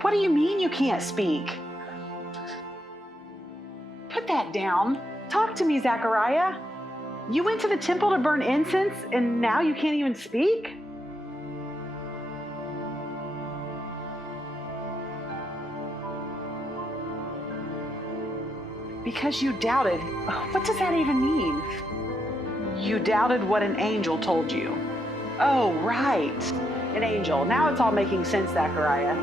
What do you mean you can't speak? Put that down. Talk to me, Zechariah. You went to the temple to burn incense and now you can't even speak? Because you doubted. What does that even mean? You doubted what an angel told you. Oh, right. An angel. Now it's all making sense, Zechariah.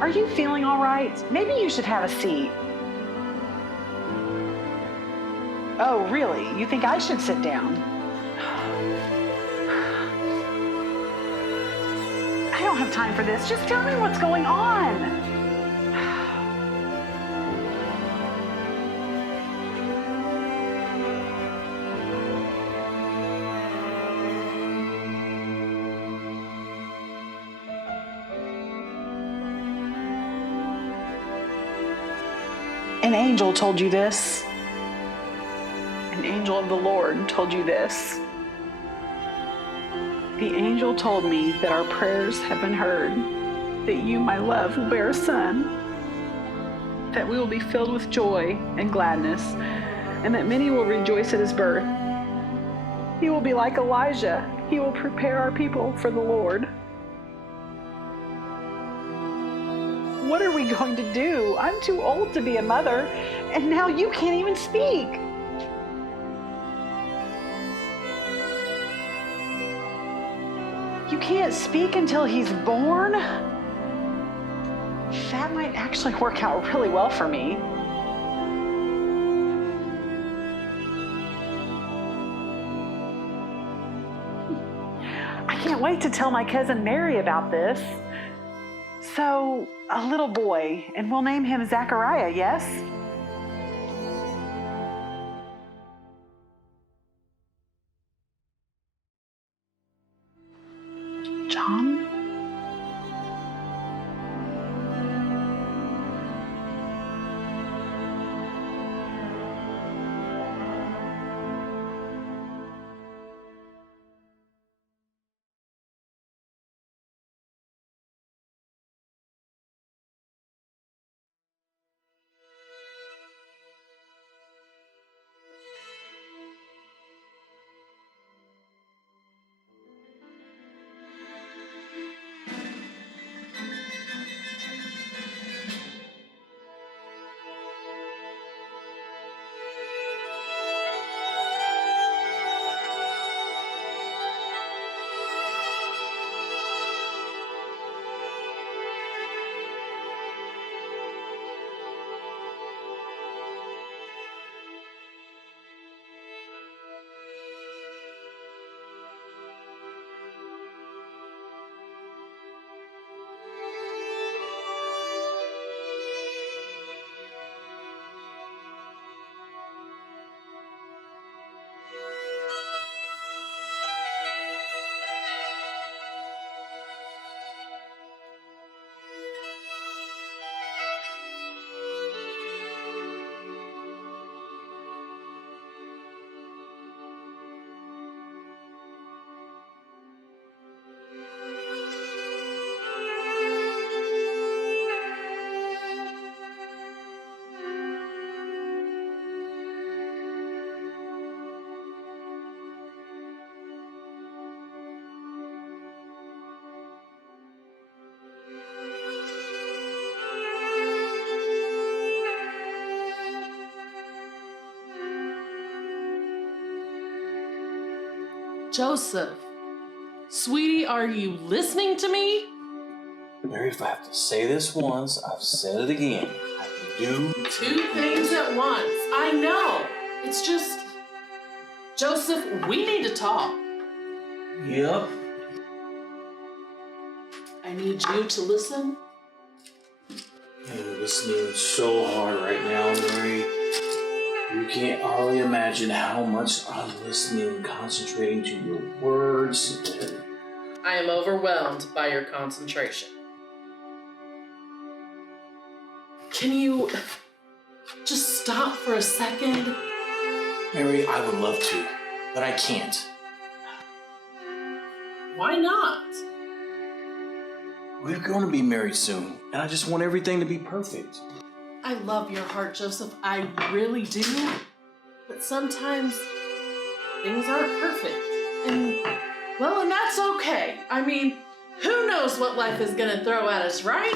Are you feeling all right? Maybe you should have a seat. Oh, really? You think I should sit down? I don't have time for this. Just tell me what's going on. An angel told you this. An angel of the Lord told you this. The angel told me that our prayers have been heard, that you, my love, will bear a son, that we will be filled with joy and gladness, and that many will rejoice at his birth. He will be like Elijah. He will prepare our people for the Lord. What are we going to do? I'm too old to be a mother, and now you can't even speak. You can't speak until he's born? That might actually work out really well for me. I can't wait to tell my cousin Mary about this. So, a little boy, and we'll name him Zechariah, yes? John? Joseph, sweetie, are you listening to me? Mary, if I have to say this once, I've said it again. I can do two things at once. I know. It's just, Joseph, we need to talk. Yep. I need you to listen. I'm listening so hard right now, Mary. You can't hardly imagine how much I'm listening and concentrating to your words. I am overwhelmed by your concentration. Can you just stop for a second? Mary, I would love to, but I can't. Why not? We're going to be married soon, and I just want everything to be perfect. I love your heart, Joseph. I really do. But sometimes things aren't perfect. And that's okay. I mean, who knows what life is going to throw at us, right?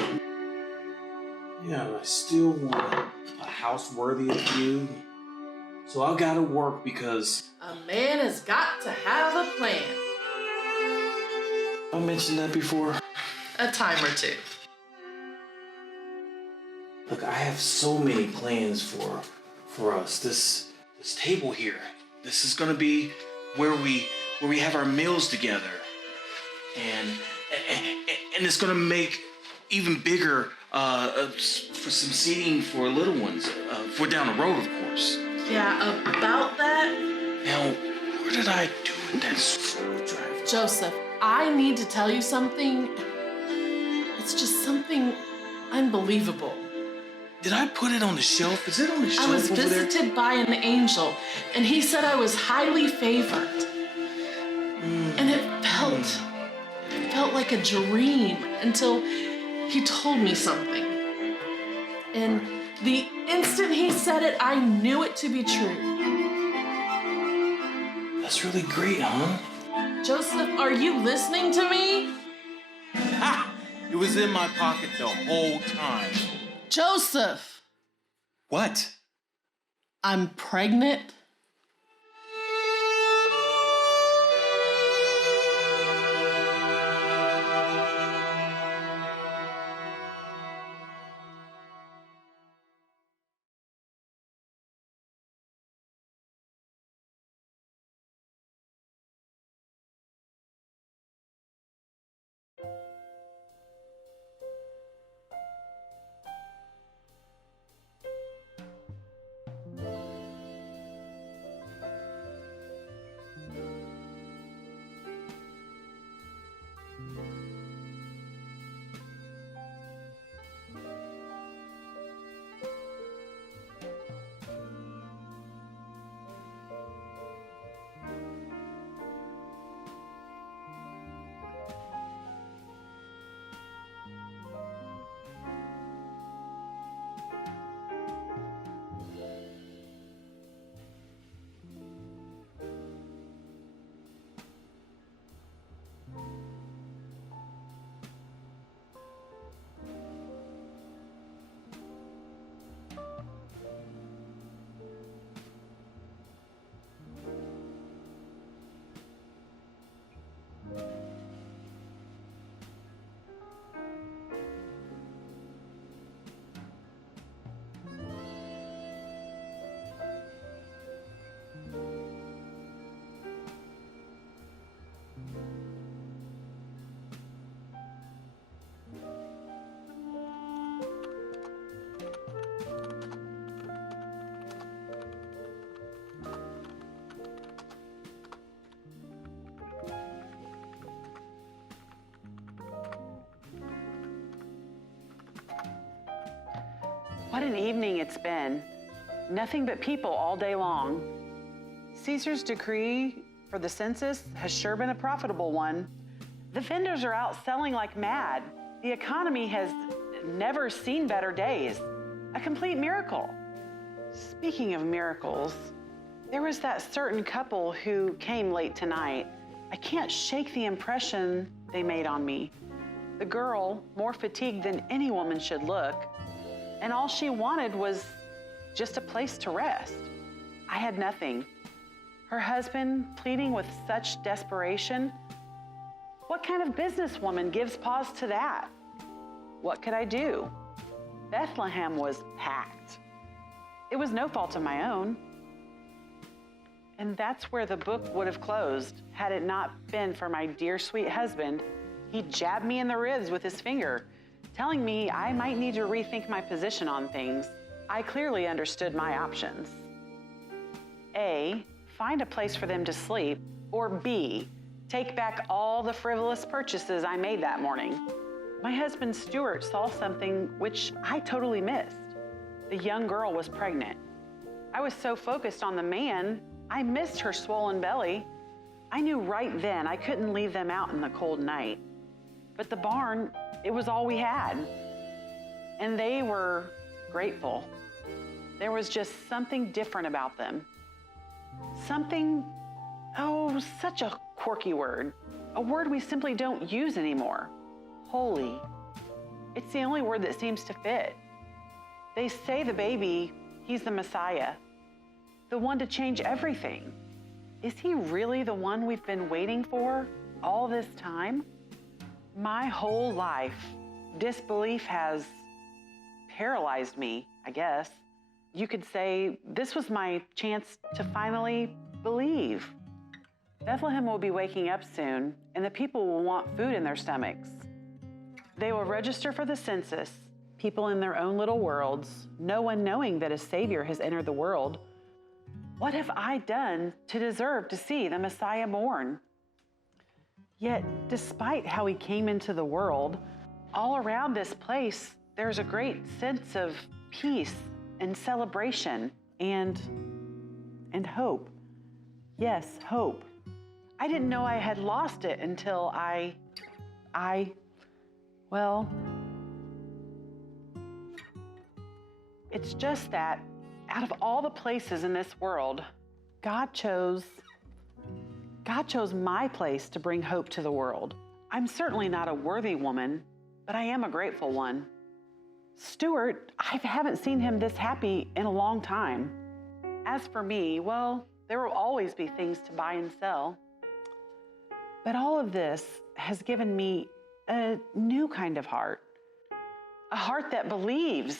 Yeah, but I still want a house worthy of you. So I've got to work because... A man has got to have a plan. I mentioned that before. A time or two. Look, I have so many plans for us. This table here. This is gonna be where we have our meals together, and it's gonna make even bigger for some seating for little ones. For down the road, of course. Yeah, about that. Now, what did I do with that screwdriver? Joseph, I need to tell you something. It's just something unbelievable. Did I put it on the shelf? Is it on the shelf I was over there? visited by an angel, and he said I was highly favored. And it felt like a dream until he told me something. And the instant he said it, I knew it to be true. That's really great, huh? Joseph, are you listening to me? Ha! It was in my pocket the whole time. Joseph! What? I'm pregnant. What an evening it's been. Nothing but people all day long. Caesar's decree for the census has sure been a profitable one. The vendors are out selling like mad. The economy has never seen better days. A complete miracle. Speaking of miracles, there was that certain couple who came late tonight. I can't shake the impression they made on me. The girl, more fatigued than any woman should look, and all she wanted was just a place to rest. I had nothing. Her husband pleading with such desperation. What kind of businesswoman gives pause to that? What could I do? Bethlehem was packed. It was no fault of my own. And that's where the book would have closed had it not been for my dear sweet husband. He jabbed me in the ribs with his finger, telling me I might need to rethink my position on things. I clearly understood my options. A, find a place for them to sleep, or B, take back all the frivolous purchases I made that morning. My husband Stuart saw something which I totally missed. The young girl was pregnant. I was so focused on the man, I missed her swollen belly. I knew right then I couldn't leave them out in the cold night. But the barn, it was all we had. And they were grateful. There was just something different about them. Something, oh, such a quirky word. A word we simply don't use anymore. Holy. It's the only word that seems to fit. They say the baby, he's the Messiah, the one to change everything. Is he really the one we've been waiting for all this time? My whole life, disbelief has paralyzed me, I guess. You could say this was my chance to finally believe. Bethlehem will be waking up soon, and the people will want food in their stomachs. They will register for the census, people in their own little worlds, no one knowing that a Savior has entered the world. What have I done to deserve to see the Messiah born? Yet, despite how he came into the world, all around this place, there's a great sense of peace and celebration and hope. Yes, hope. I didn't know I had lost it until well, it's just that out of all the places in this world, God chose my place to bring hope to the world. I'm certainly not a worthy woman, but I am a grateful one. Stuart, I haven't seen him this happy in a long time. As for me, well, there will always be things to buy and sell. But all of this has given me a new kind of heart, a heart that believes.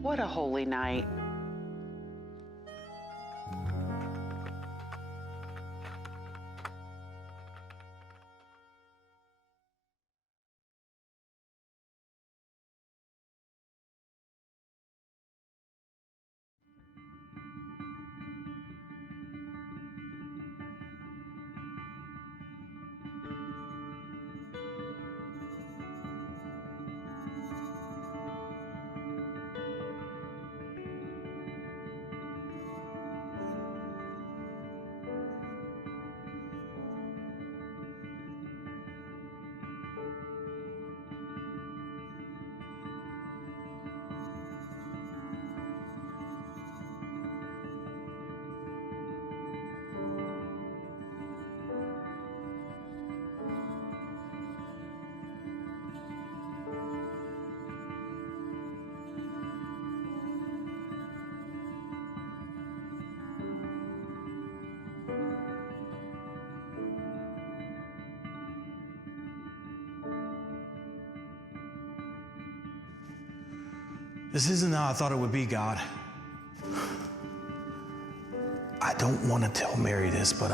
What a holy night. This isn't how I thought it would be, God. I don't want to tell Mary this, but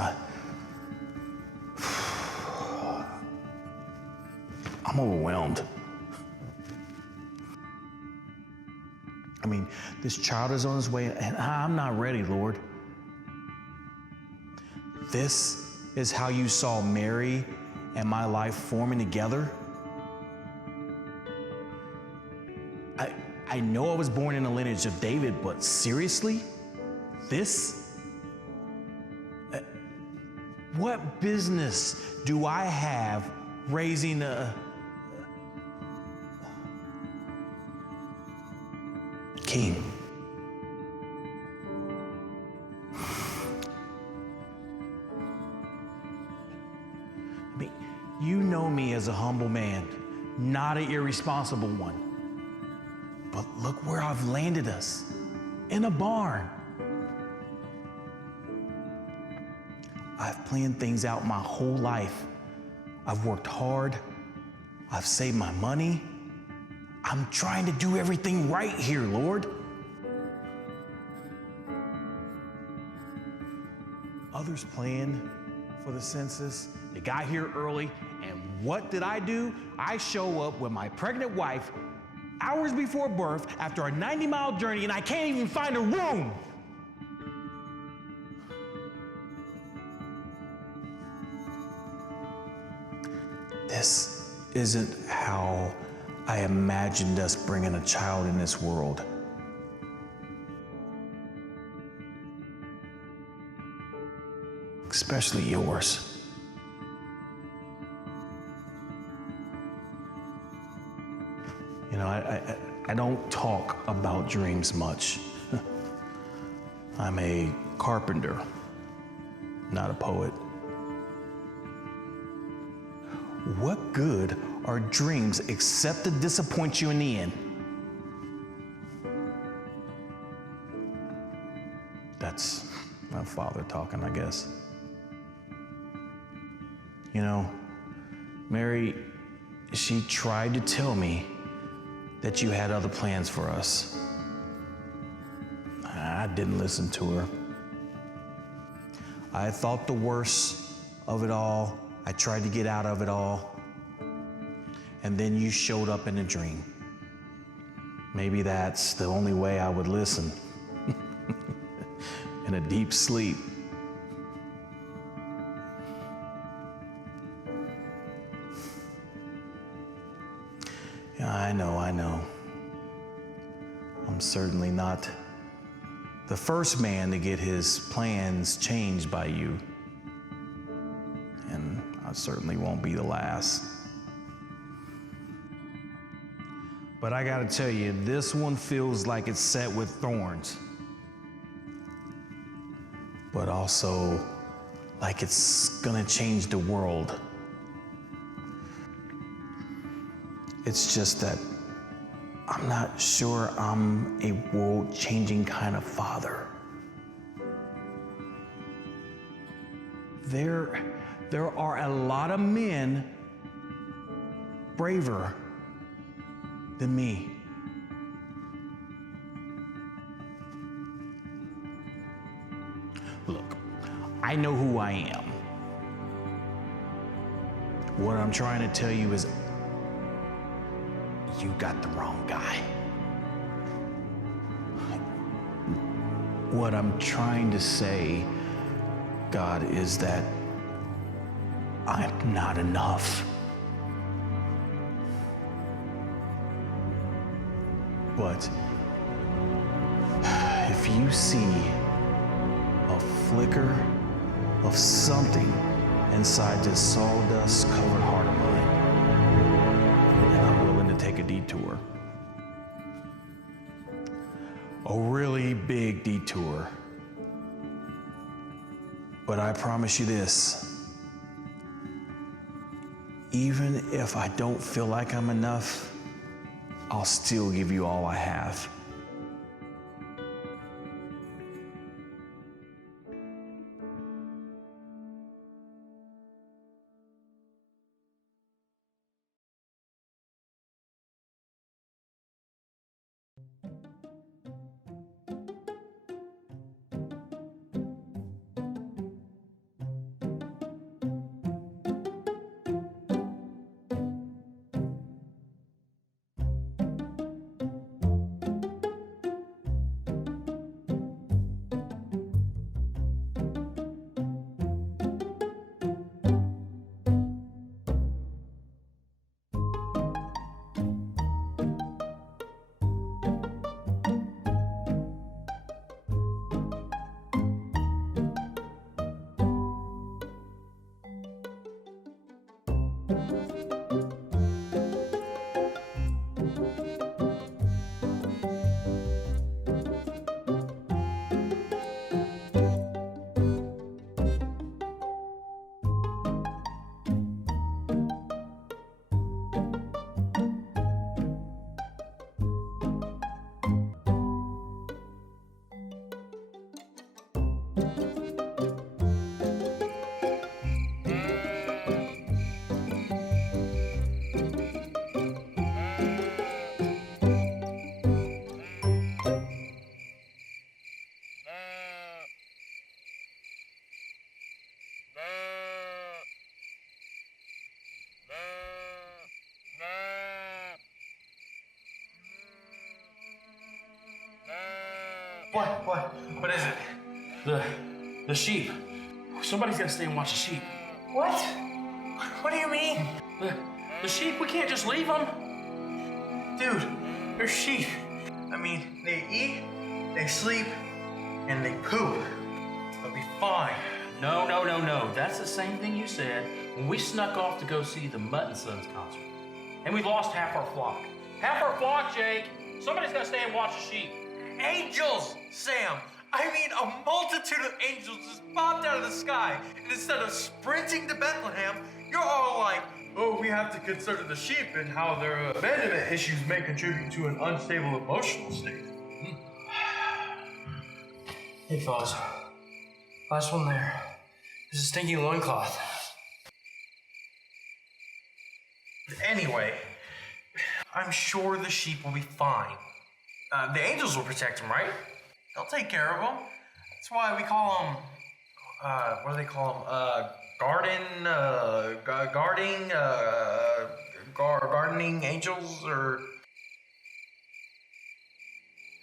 I'm overwhelmed. I mean, this child is on his way, and I'm not ready, Lord. This is how you saw Mary and my life forming together? I know I was born in the lineage of David, but seriously? This? What business do I have raising a king? I mean, you know me as a humble man, not an irresponsible one. But look where I've landed us, in a barn. I've planned things out my whole life. I've worked hard. I've saved my money. I'm trying to do everything right here, Lord. Others planned for the census. They got here early, and what did I do? I show up with my pregnant wife hours before birth after a 90-mile journey, and I can't even find a room. This isn't how I imagined us bringing a child in this world. Especially yours. I don't talk about dreams much. I'm a carpenter, not a poet. What good are dreams except to disappoint you in the end? That's my father talking, I guess. Mary, she tried to tell me that you had other plans for us. I didn't listen to her. I thought the worst of it all. I tried to get out of it all. And then you showed up in a dream. Maybe that's the only way I would listen. In a deep sleep. Yeah, I know. I'm certainly not the first man to get his plans changed by you. And I certainly won't be the last. But I gotta tell you, this one feels like it's set with thorns. But also like it's gonna change the world. It's just that I'm not sure I'm a world-changing kind of father. There are a lot of men braver than me. Look, I know who I am. What I'm trying to tell you is you got the wrong guy. What I'm trying to say, God, is that I'm not enough. But if you see a flicker of something inside this sawdust-covered heart of mine, then I'm willing to take a detour. A really big detour. But I promise you this, even if I don't feel like I'm enough, I'll still give you all I have. What is it? The sheep. Somebody's gotta stay and watch the sheep. What? What do you mean? The sheep, we can't just leave them. Dude, they're sheep. I mean, they eat, they sleep, and they poop. They'll be fine. No. That's the same thing you said when we snuck off to go see the Mutton Sons concert. And we lost half our flock. Half our flock, Jake. Somebody's gotta stay and watch the sheep. Angels, Sam. I mean, a multitude of angels just popped out of the sky. And instead of sprinting to Bethlehem, you're all like, oh, we have to consider the sheep and how their abandonment issues may contribute to an unstable emotional state. Hey, fellas. Last one there. There's a stinking loincloth. Anyway, I'm sure the sheep will be fine. The angels will protect them, right? They'll take care of them. That's why we call them, what do they call them? Gardening angels, or...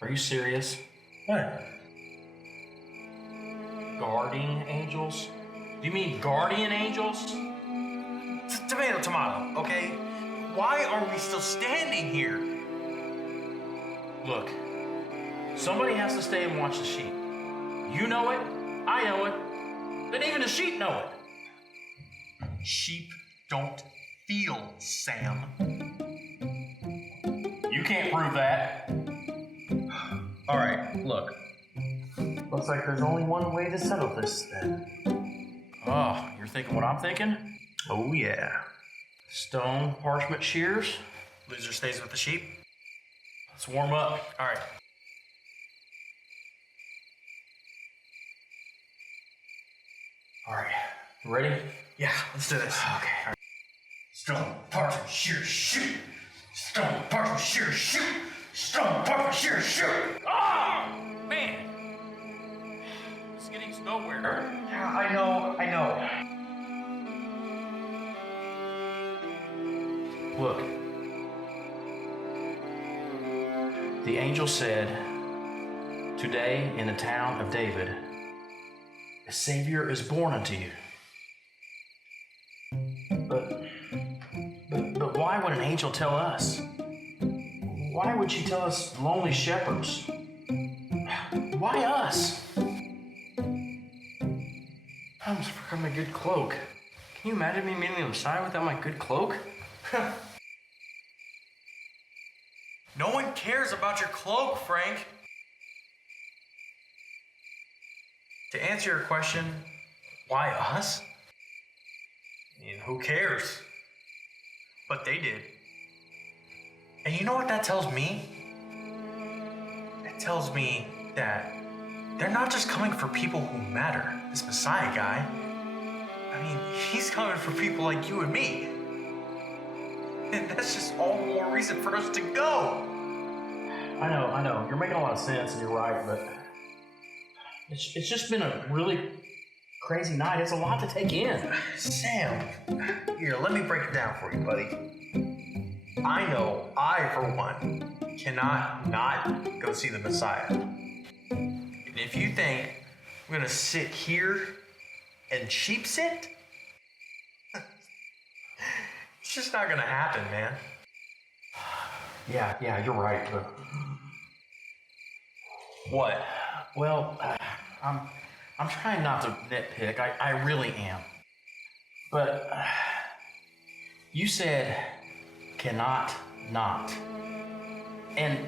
Are you serious? What? Guardian angels? Do you mean guardian angels? Tomato, tomato, okay? Why are we still standing here? Look, somebody has to stay and watch the sheep. You know it, I know it, and even the sheep know it. Sheep don't feel, Sam. You can't prove that. All right, look. Looks like there's only one way to settle this, then. Oh, you're thinking what I'm thinking? Oh, yeah. Stone parchment shears? Loser stays with the sheep? Let's warm up. All right. All right, you ready? Yeah, let's do this. Okay. All right. Stone, parchment, shears, shoot! Stone, parchment, shears, shoot! Stone, parchment, shears, shoot! Ah! Man! This is getting nowhere. Yeah, I know. Look. The angel said, today in the town of David, a Savior is born unto you. But why would an angel tell us? Why would she tell us lonely shepherds? Why us? I almost forgot my good cloak. Can you imagine me meeting the Messiah without my good cloak? No one cares about your cloak, Frank. To answer your question, why us? I mean, who cares? But they did. And you know what that tells me? It tells me that they're not just coming for people who matter. This Messiah guy, I mean, he's coming for people like you and me. And that's just all the more reason for us to go. I know. You're making a lot of sense and you're right, but it's just been a really crazy night. It's a lot to take in. Sam, here, let me break it down for you, buddy. I know I, for one, cannot not go see the Messiah. And if you think I'm gonna sit here and sheep sit, it's just not gonna happen, man. Yeah, you're right. But... What? Well, I'm trying not to nitpick. I really am. But you said cannot not. And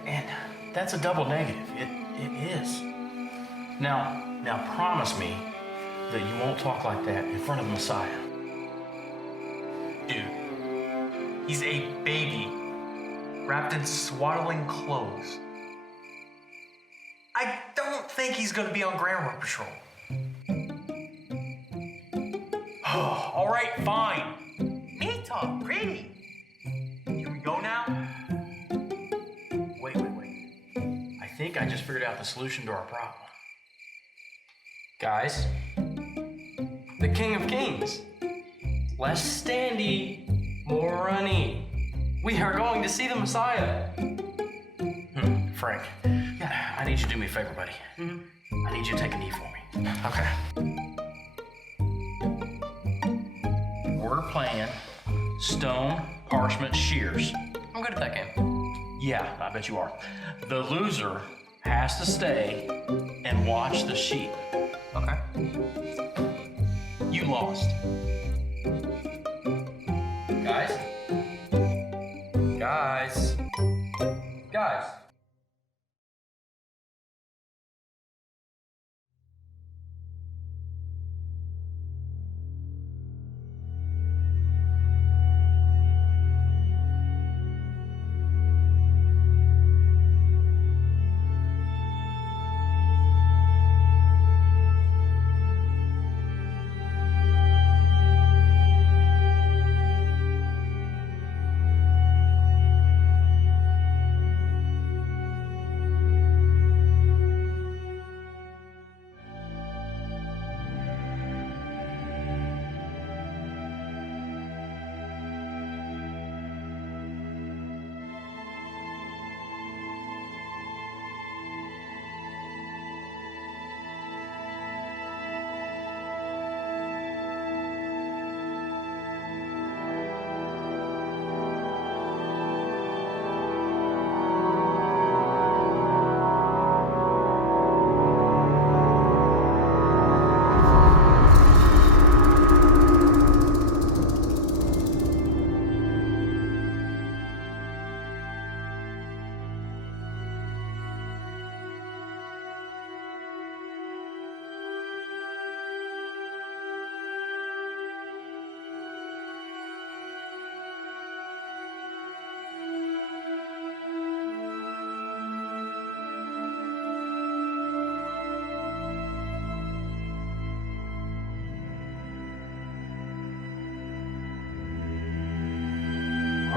that's a double negative. It is. Now promise me that you won't talk like that in front of the Messiah. Dude, he's a baby wrapped in swaddling clothes. I don't think he's gonna be on Grammar Patrol. All right, fine. Me talk pretty. Here we go now? Wait. I think I just figured out the solution to our problem. Guys, the King of Kings. Less standy, more runny. We are going to see the Messiah. Frank, I need you to do me a favor, buddy. I need you to take a knee for me. Okay. We're playing stone, parchment, shears. I'm good at that game. Yeah, I bet you are. The loser has to stay and watch the sheep. Okay. You lost. Guys?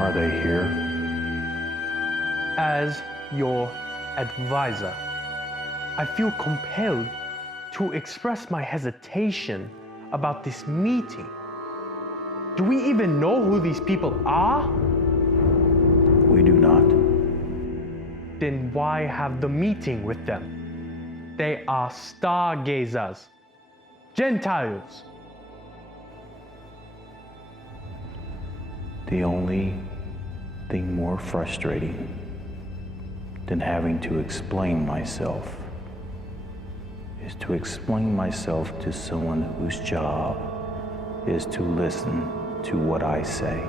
Are they here? As your advisor, I feel compelled to express my hesitation about this meeting. Do we even know who these people are? We do not. Then why have the meeting with them? They are stargazers, Gentiles. The only thing more frustrating than having to explain myself is to explain myself to someone whose job is to listen to what I say.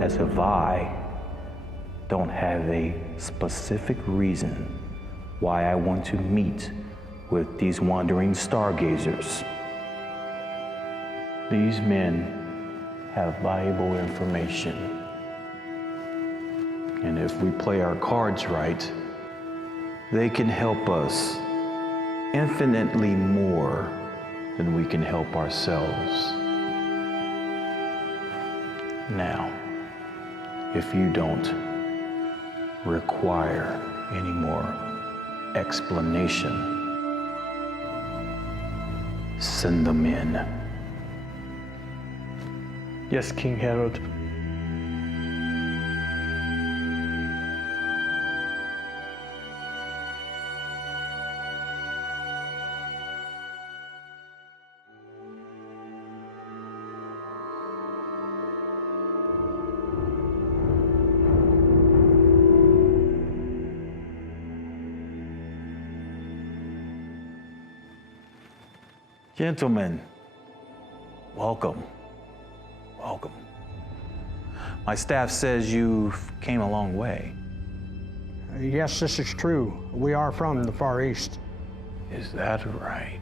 As if I don't have a specific reason why I want to meet with these wandering stargazers. These men have valuable information. And if we play our cards right, they can help us infinitely more than we can help ourselves. Now, if you don't require any more explanation, send them in. Yes, King Herod. Gentlemen, welcome. Welcome. My staff says you came a long way. Yes, this is true. We are from the Far East. Is that right?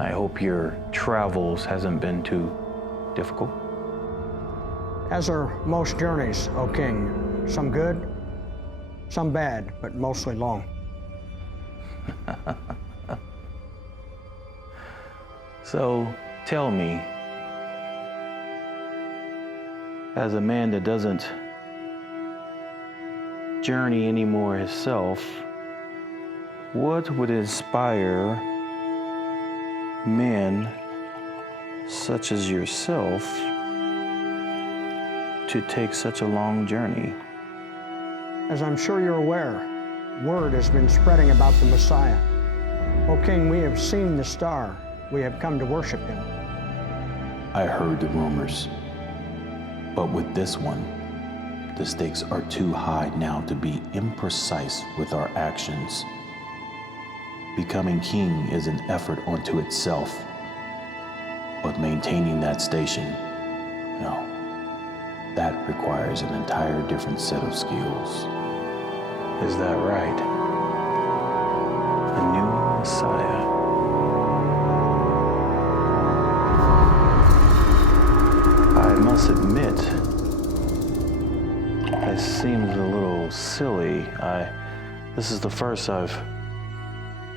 I hope your travels hasn't been too difficult. As are most journeys, O King. Some good, some bad, but mostly long. So tell me, as a man that doesn't journey anymore himself, what would inspire men such as yourself to take such a long journey? As I'm sure you're aware, word has been spreading about the Messiah. O King, we have seen the star. We have come to worship him. I heard the rumors, but with this one, the stakes are too high now to be imprecise with our actions. Becoming king is an effort unto itself, but maintaining that station, no, that requires an entire different set of skills. Is that right? A new Messiah. I must admit, it seems a little silly. This is the first I've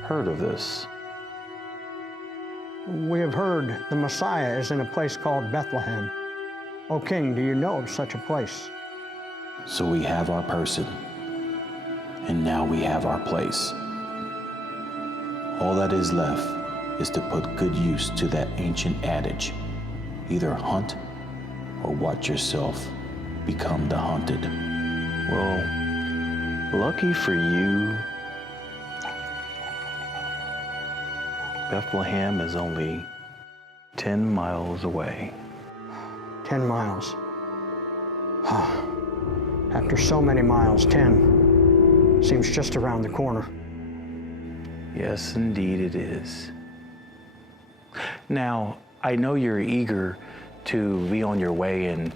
heard of this. We have heard the Messiah is in a place called Bethlehem. O King, do you know of such a place? So we have our person, and now we have our place. All that is left is to put good use to that ancient adage, either hunt or watch yourself become the hunted. Well, lucky for you, Bethlehem is only 10 miles away. 10 miles. After so many miles, 10 seems just around the corner. Yes, indeed it is. Now, I know you're eager to be on your way and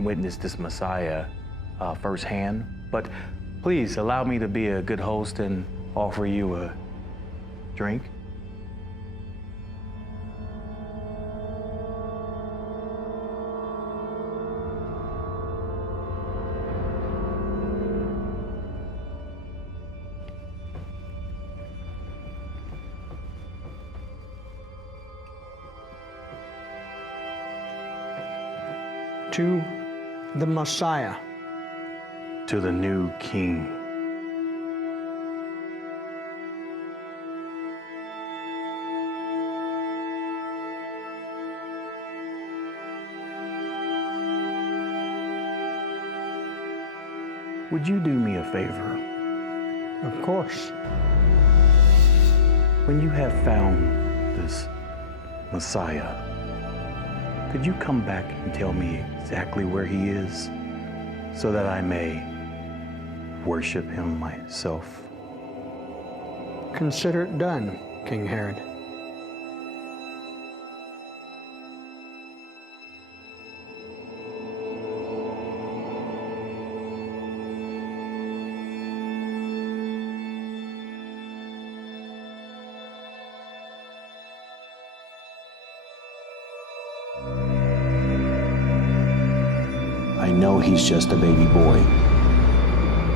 witness this Messiah firsthand, but please allow me to be a good host and offer you a drink. to the Messiah, to the new king. Would you do me a favor? of course. When you have found this Messiah, could you come back and tell me exactly where he is so that I may worship him myself? Consider it done, King Herod. I know he's just a baby boy,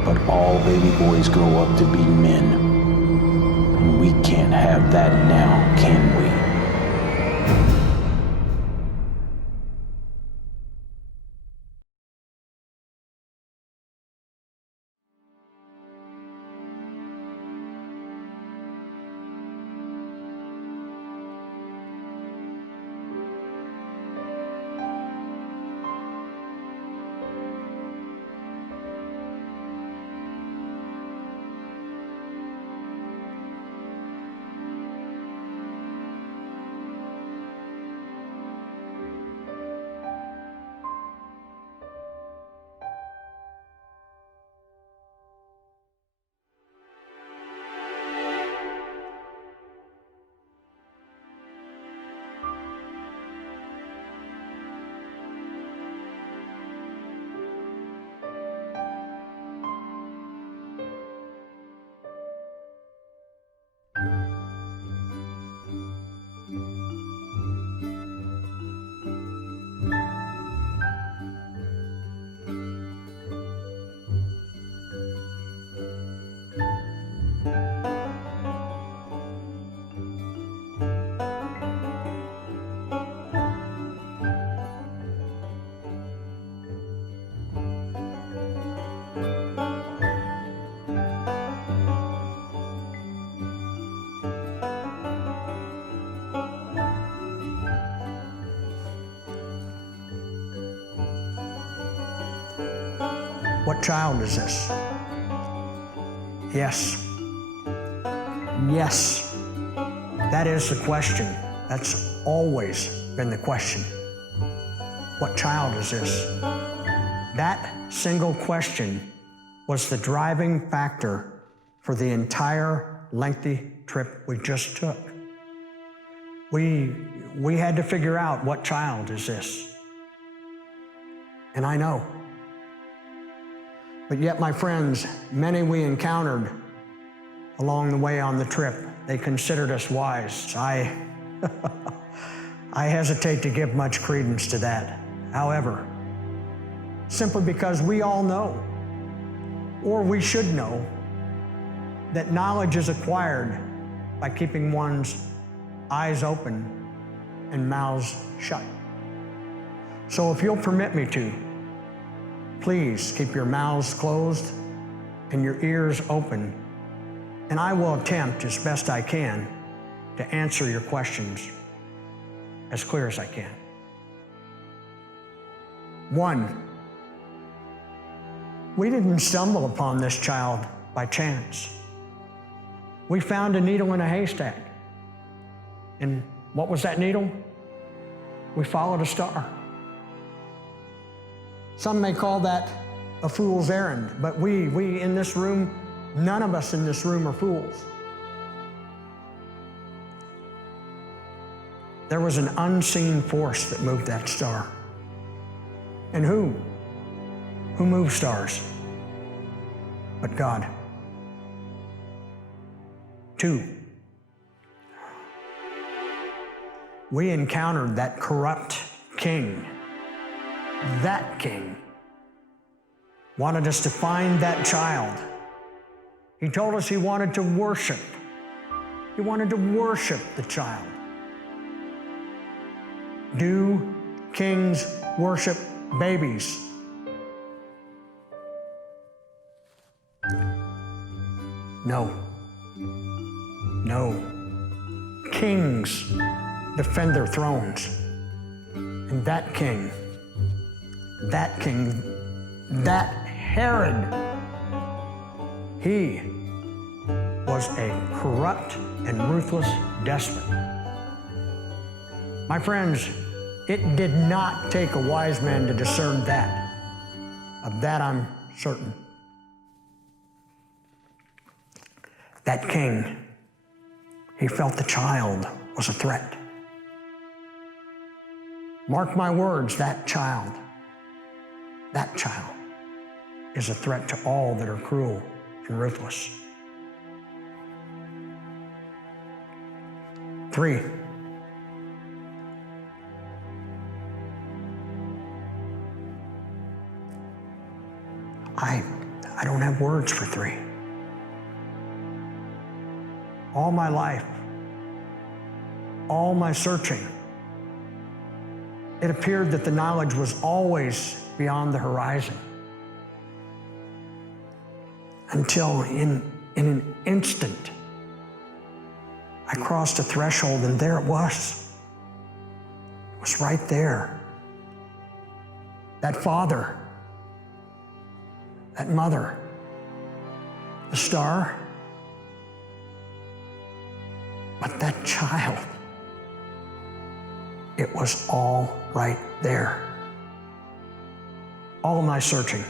but all baby boys grow up to be men. And we can't have that now, can we? What child is this? Yes. Yes. That is the question. That's always been the question. What child is this? That single question was the driving factor for the entire lengthy trip we just took. We had to figure out what child is this. And I know. But yet, my friends, many we encountered along the way on the trip, they considered us wise. I hesitate to give much credence to that. However, simply because we all know, or we should know, that knowledge is acquired by keeping one's eyes open and mouths shut. So if you'll permit me to, please keep your mouths closed and your ears open, and I will attempt as best I can to answer your questions as clear as I can. 1, we didn't stumble upon this child by chance. We found a needle in a haystack. And what was that needle? We followed a star. Some may call that a fool's errand, but we in this room, none of us in this room are fools. There was an unseen force that moved that star. And who? Who moves stars? But God. 2, we encountered that corrupt king. That king wanted us to find that child. He told us he wanted to worship. He wanted to worship the child. Do kings worship babies. No. No. Kings defend their thrones. And that king, that Herod, he was a corrupt and ruthless despot. My friends, it did not take a wise man to discern that. Of that I'm certain. That king, he felt the child was a threat. Mark my words, that child is a threat to all that are cruel and ruthless. 3, I don't have words for 3. All my life, all my searching, it appeared that the knowledge was always beyond the horizon. Until in an instant, I crossed a threshold and there it was. It was right there. That father, that mother, the star, but that child, it was all right there. All of my searching,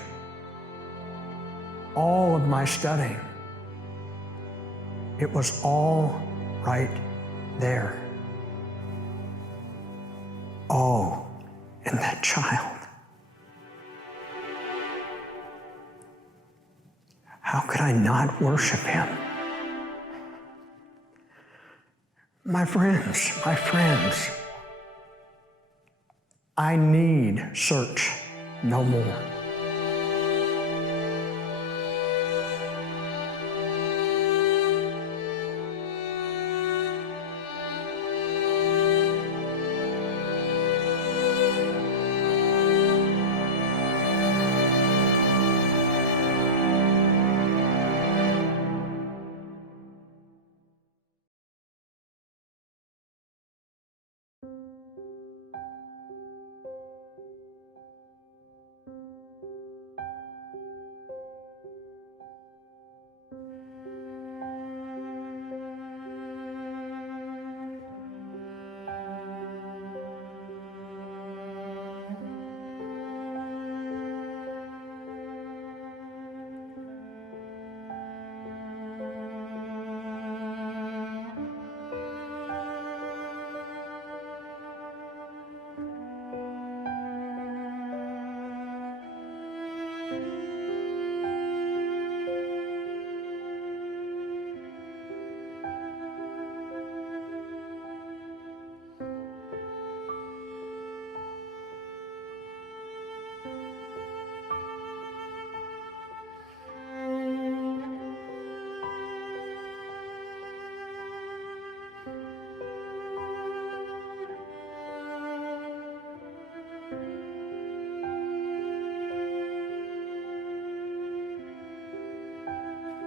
all of my studying, it was all right there. Oh, and that child. How could I not worship him? My friends, I need search no more.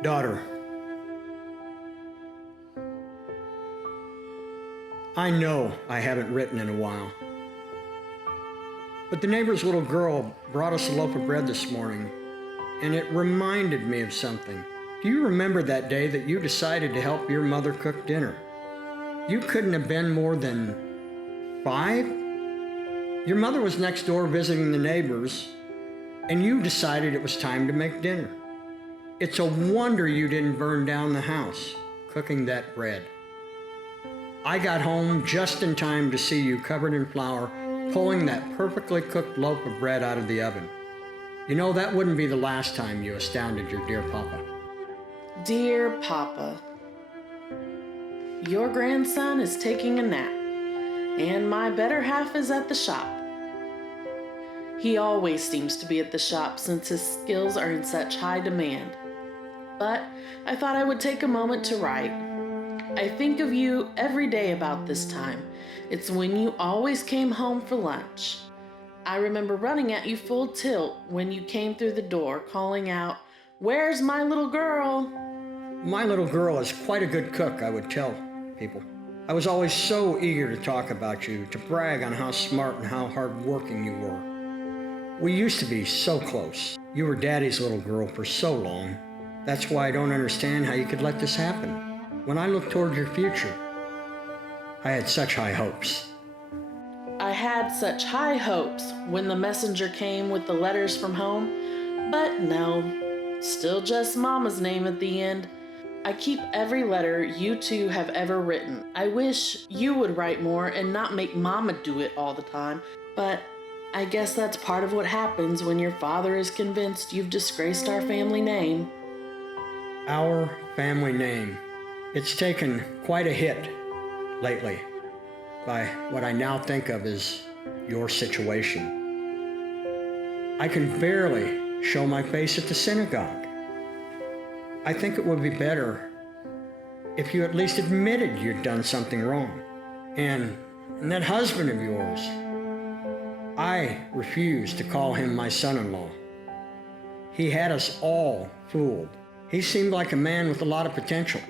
Daughter, I know I haven't written in a while, but the neighbor's little girl brought us a loaf of bread this morning, and it reminded me of something. Do you remember that day that you decided to help your mother cook dinner? You couldn't have been more than 5? Your mother was next door visiting the neighbors, and you decided it was time to make dinner. It's a wonder you didn't burn down the house cooking that bread. I got home just in time to see you covered in flour, pulling that perfectly cooked loaf of bread out of the oven. You know, that wouldn't be the last time you astounded your dear papa. Dear Papa, your grandson is taking a nap, and my better half is at the shop. He always seems to be at the shop since his skills are in such high demand. But I thought I would take a moment to write. I think of you every day about this time. It's when you always came home for lunch. I remember running at you full tilt when you came through the door, calling out, "Where's my little girl?" My little girl is quite a good cook, I would tell people. I was always so eager to talk about you, to brag on how smart and how hardworking you were. We used to be so close. You were Daddy's little girl for so long. That's why I don't understand how you could let this happen. When I look toward your future, I had such high hopes. I had such high hopes when the messenger came with the letters from home, but no, still just Mama's name at the end. I keep every letter you two have ever written. I wish you would write more and not make Mama do it all the time, but I guess that's part of what happens when your father is convinced you've disgraced our family name. Our family name. It's taken quite a hit lately by what I now think of as your situation. I can barely show my face at the synagogue. I think it would be better if you at least admitted you'd done something wrong. And that husband of yours, I refuse to call him my son-in-law. He had us all fooled. He seemed like a man with a lot of potential,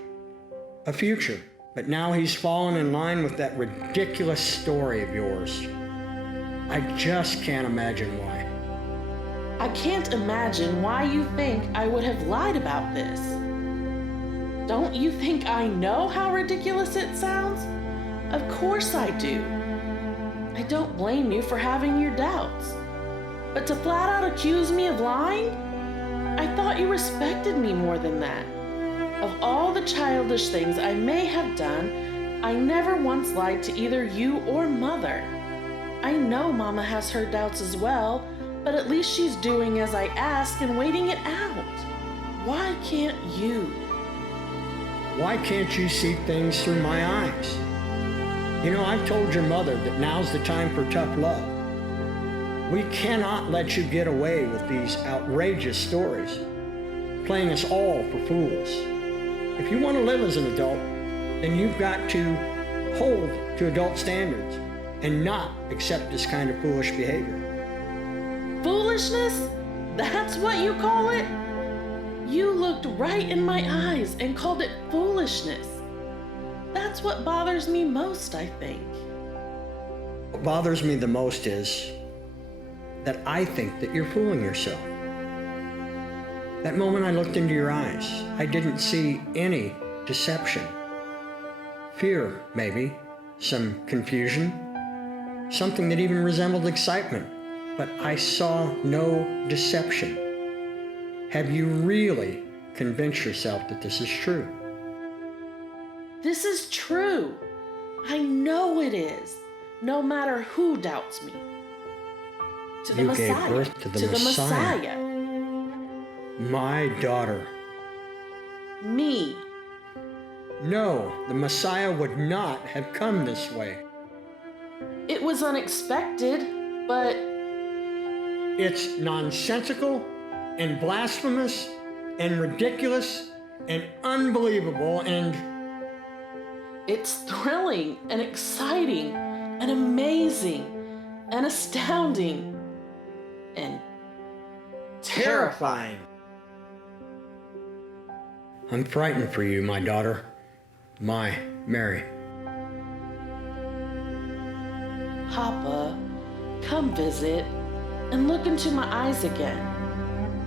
a future, but now he's fallen in line with that ridiculous story of yours. I just can't imagine why. I can't imagine why you think I would have lied about this. Don't you think I know how ridiculous it sounds? Of course I do. I don't blame you for having your doubts. But to flat out accuse me of lying? I thought you respected me more than that. Of all the childish things I may have done, I never once lied to either you or Mother. I know Mama has her doubts as well, but at least she's doing as I ask and waiting it out. Why can't you? Why can't you see things through my eyes? You know, I've told your mother that now's the time for tough love. We cannot let you get away with these outrageous stories, playing us all for fools. If you want to live as an adult, then you've got to hold to adult standards and not accept this kind of foolish behavior. Foolishness? That's what you call it? You looked right in my eyes and called it foolishness. That's what bothers me most, I think. What bothers me the most is that I think that you're fooling yourself. That moment I looked into your eyes, I didn't see any deception. Fear, maybe, some confusion, something that even resembled excitement. But I saw no deception. Have you really convinced yourself that this is true? This is true. I know it is, no matter who doubts me. To the You Messiah. gave birth to the Messiah. My daughter. Me. No, the Messiah would not have come this way. It was unexpected, but It's nonsensical and blasphemous and ridiculous and unbelievable and it's thrilling and exciting and amazing and astounding and terrifying. I'm frightened for you, my daughter, my Mary. Papa, come visit and look into my eyes again.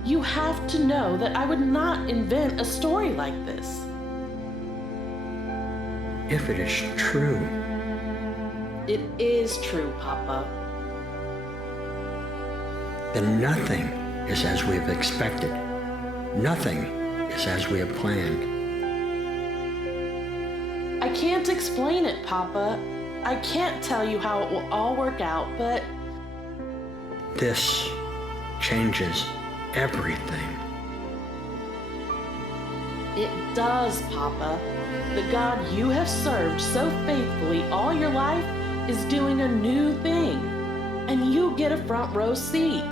You have to know that I would not invent a story like this. If it is true. It is true, Papa. Then nothing is as we have expected. Nothing is as we have planned. I can't explain it, Papa. I can't tell you how it will all work out, but This changes everything. it does, Papa. The God you have served so faithfully all your life is doing a new thing, and you get a front row seat.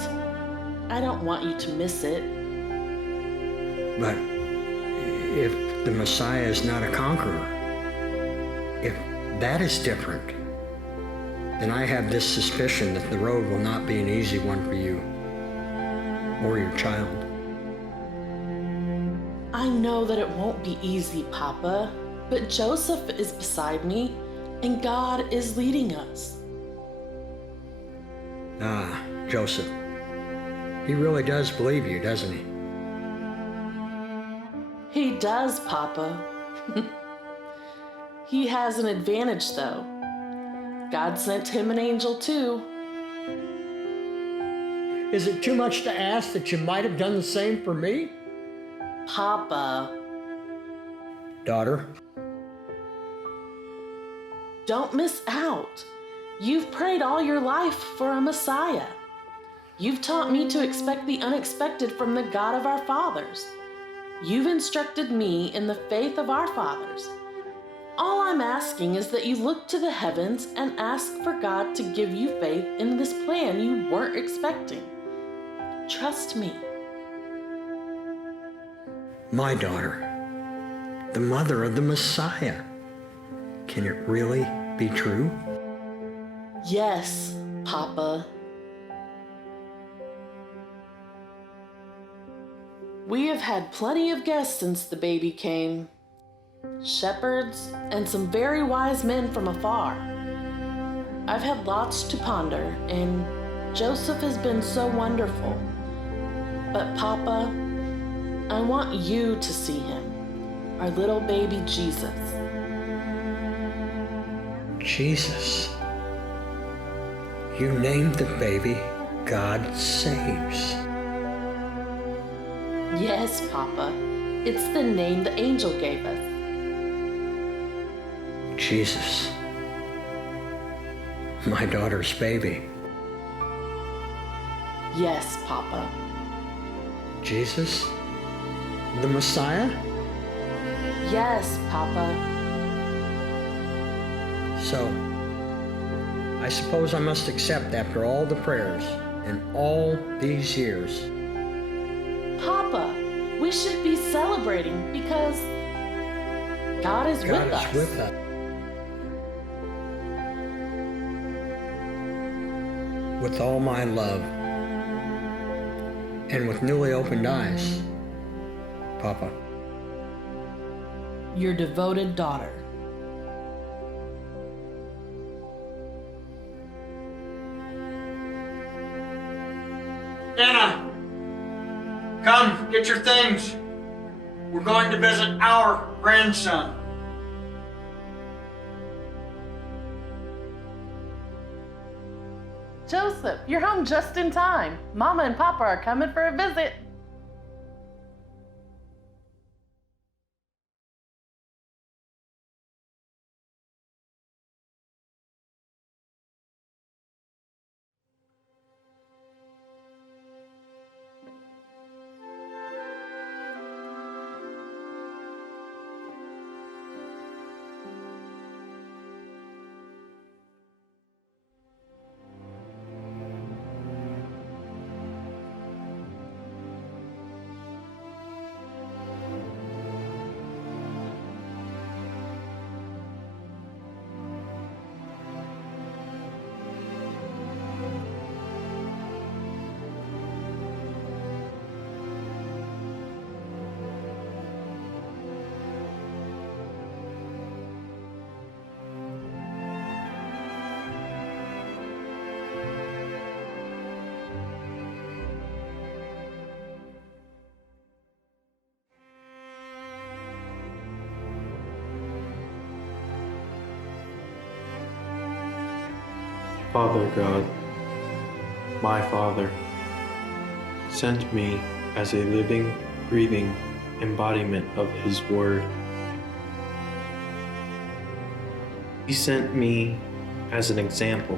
I don't want you to miss it. But if the Messiah is not a conqueror, if that is different, then I have this suspicion that the road will not be an easy one for you or your child. I know that it won't be easy, Papa, but Joseph is beside me and God is leading us. Ah, Joseph. He really does believe you, doesn't he? He does, Papa. He has an advantage, though. God sent him an angel, too. Is it too much to ask that you might have done the same for me? Papa, Daughter, don't miss out. You've prayed all your life for a Messiah. You've taught me to expect the unexpected from the God of our fathers. You've instructed me in the faith of our fathers. All I'm asking is that you look to the heavens and ask for God to give you faith in this plan you weren't expecting. Trust me. my daughter, the mother of the Messiah. Can it really be true? Yes, Papa. We have had plenty of guests since the baby came. Shepherds and some very wise men from afar. I've had lots to ponder, and Joseph has been so wonderful. But Papa, I want you to see him, our little baby Jesus. Jesus. You named the baby God Saves. Yes, Papa. It's the name the angel gave us. Jesus. My daughter's baby. Yes, Papa. Jesus? The Messiah? Yes, Papa. So, I suppose I must accept after all the prayers and all these years. Papa, we should be celebrating because God is with us. God is with us. With all my love and with newly opened eyes, Papa. Your devoted daughter. Anna, come, get your things. We're going to visit our grandson. Joseph, you're home just in time. Mama and Papa are coming for a visit. Father God, my Father, sent me as a living, breathing embodiment of His Word. He sent me as an example.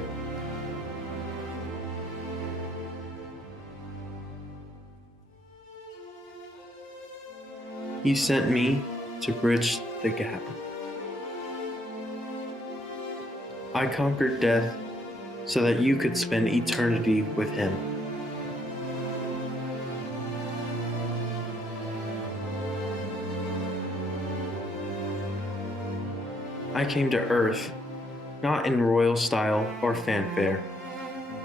He sent me to bridge the gap. I conquered death so that you could spend eternity with Him. I came to earth not in royal style or fanfare.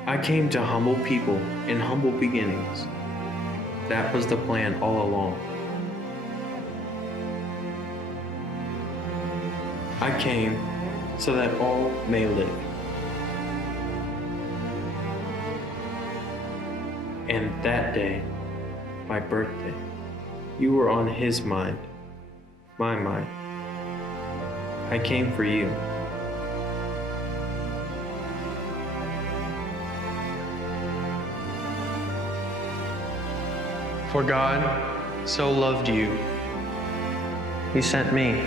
I came to humble people in humble beginnings. That was the plan all along. I came so that all may live. And that day, my birthday, you were on his mind, my mind. I came for you. For God so loved you, He sent me